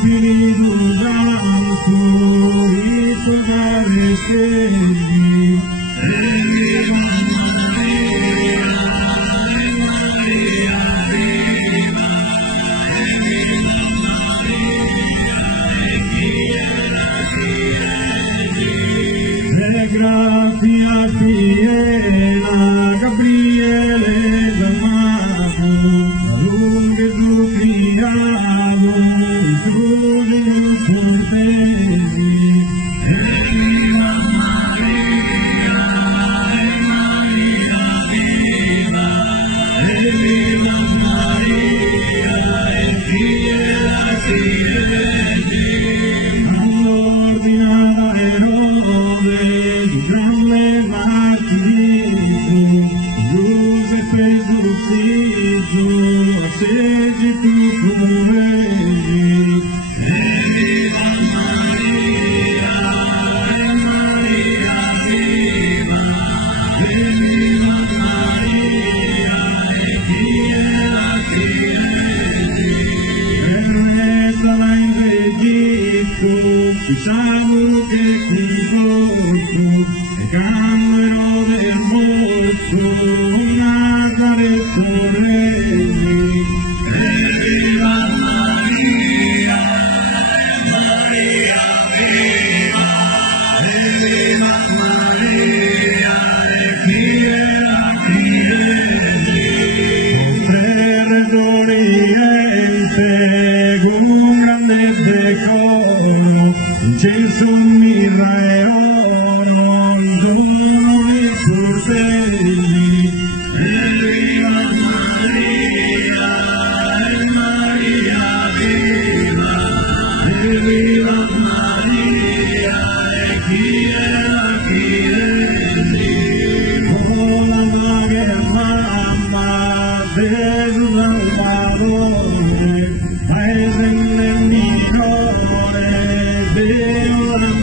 Spiritu Santo, Cristo Caristeri, Grazia piena, Gabriele d'amato, lungo tu criado, tu di portesi, Eva Maria, viva, Eva Maria, fiera siedi, ordinava Erode, grande martirio, luz e presunzito, accesi tu purezi. Eva Maria, Maria viva, Eva Maria, fiera siedi, Ernesto la in Egitto, diciamo che qui volto, Camero del morto, Nazaretto regni. Eva Maria, Maria viva, Eva Maria, fiera fieri, Oriente, un grande decoro, incenso, mirra e oro, dono di portelli. Eva Maria, Maria viva, Eva Maria, fiera fieri, oh la Maria mamma, Gesù del Padre, Paese nel minore, Dio